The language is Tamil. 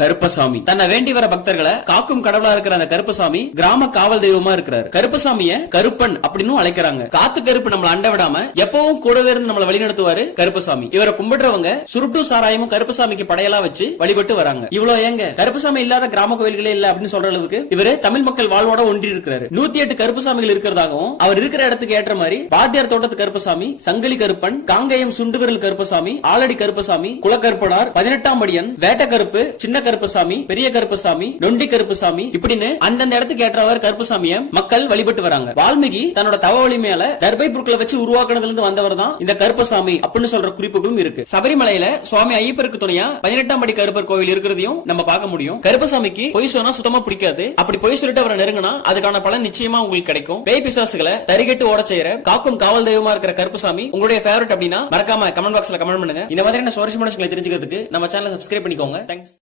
கருப்பசாமி தன்னை வேண்டி வர பக்தர்களை காக்கும் கடவுளா இருக்கிற அந்த கருப்பசாமி கிராம காவல் தெய்வமா இருக்கிறார். கருப்பசாமிய கருப்பன் அப்படின்னு அழைக்கிறாங்க. காத்து கருப்பு நம்மள அண்ட விடாம எப்பவும் கூடவே இருந்து நம்மள வழிநடத்துவாரு கருப்பசாமி. இவரை கும்பிடுறவங்க சுருட்டும் சாராயமும் கருப்பசாமிக்கு படையெல்லாம் வச்சு வழிபட்டு வராங்க. இவ்வளவு ஏங்க கருப்பசாமி இல்லாத கிராம கோயில்களே இல்ல அப்படின்னு சொல்ற அளவுக்கு இவரு தமிழ் மக்கள் வாழ்வோட ஒன்றி இருக்கிறாரு. 108 கருப்பசாமிகள் இருக்கிறதாகவும் அவர் இருக்கிற இடத்துக்கு ஏற்ற மாதிரி பாத்தியார் தோட்டத்து கருப்பசாமி, சங்கிலி கருப்பன், காங்கேயம் சுண்டுவிரல் கருப்பசாமி, ஆலடி கருப்பசாமி, குலக்கருப்பனார், 18ஆம் படியன், வேட்ட கருப்பு, சின்ன கருப்பசாமி, பெரிய கருப்பசாமி, நொண்டி கருப்பசாமி இப்படின்னு அந்தந்த இடத்துக்கு ஏற்றவர் கருப்பசாமிய மக்கள் வழிபட்டு வராங்க. வால்மீகி தன்னோட தவ வலிமையால தர்பை புற்களை வச்சு உருவாக்குனதுல இருந்து வந்தவர் தான் இந்த கருப்பசாமி அப்படின்னு சொல்ற குறிப்புகளும் இருக்கு. சபரிமலையில சுவாமி ஐயப்பருக்கு துணையா 18ஆம் படி கருப்பர் கோவில் இருக்கிறதையும் நம்ம பார்க்க முடியும். கருப்பசாமிக்கு பொய் சொன்னா சுத்தமா பிடிக்காது. அப்படி பொய் சொல்லிட்டு அவரை நெருங்கினா அதுக்கான பலன் நிச்சயமா உங்களுக்கு கிடைக்கும். பேய் பிசாசுகளை தரிகட்டு ஓட செய்யற காக்கும் காவல் தெய்வமா இருக்கிற கருப்பசாமி உங்களுடைய ஃபேவரட் அப்படின்னா மறக்காம கமெண்ட் பாக்ஸ்ல கமெண்ட் பண்ணுங்க. இந்த மாதிரியான சுவாரஸ்யமான விஷயங்களை தெரிஞ்சுக்கிறதுக்கு நம்ம சேனலை சப்ஸ்கிரைப் பண்ணிக்கோங்க. தேங்க்ஸ்.